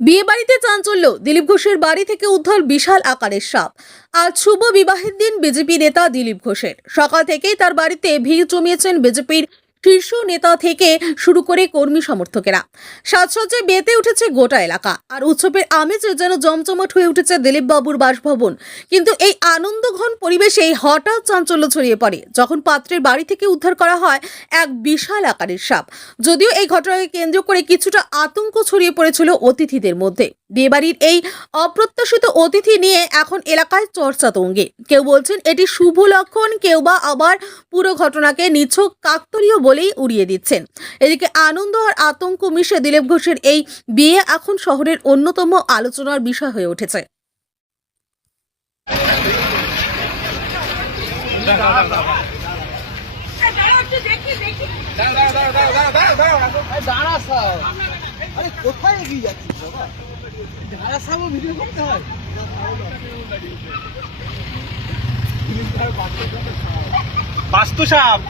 বিয়ে বাড়িতে চাঞ্চল্য। দিলীপ ঘোষের বাড়ি থেকে উদ্ধার বিশাল আকারের সাপ। আজ শুভ বিবাহের দিন বিজেপি নেতা দিলীপ ঘোষের। সকাল থেকেই তার বাড়িতে ভিড় জমিয়েছেন বিজেপির শীর্ষ নেতা থেকে শুরু করে কর্মী সমর্থকেরা। সাজসজ্জায় বেতে উঠেছে গোটা এলাকা। আর উৎসবের আমেজে যেন জমজমাট হয়ে উঠেছে দিলীপ বাবুর বাসভবন। কিন্তু এই আনন্দঘন পরিবেশেই হঠাৎ চাঞ্চল্য ছড়িয়ে পড়ে, যখন পাত্রের বাড়ি থেকে উদ্ধার করা হয় এক বিশাল আকারের সাপ। যদিও এই ঘটনাকে কেন্দ্র করে কিছুটা আতঙ্ক ছড়িয়ে পড়েছিল অতিথিদের মধ্যে। বিয়েবাড়ির এই অপ্রত্যাশিত অতিথি নিয়ে এখন এলাকায় চর্চা তঙ্গে কেউ বলছেন, এটি শুভ লক্ষণ কেউ বা আবার পুরো ঘটনাকে নিছক কাকতলীয় বলেই উড়িয়ে দিচ্ছেন। এদিকে আনন্দ আর আতঙ্ক মিশে দিলীপ ঘোষের এই বিয়ে এখন শহরের অন্যতম আলোচনার বিষয় হয়ে উঠেছে। বাস্তু সাপ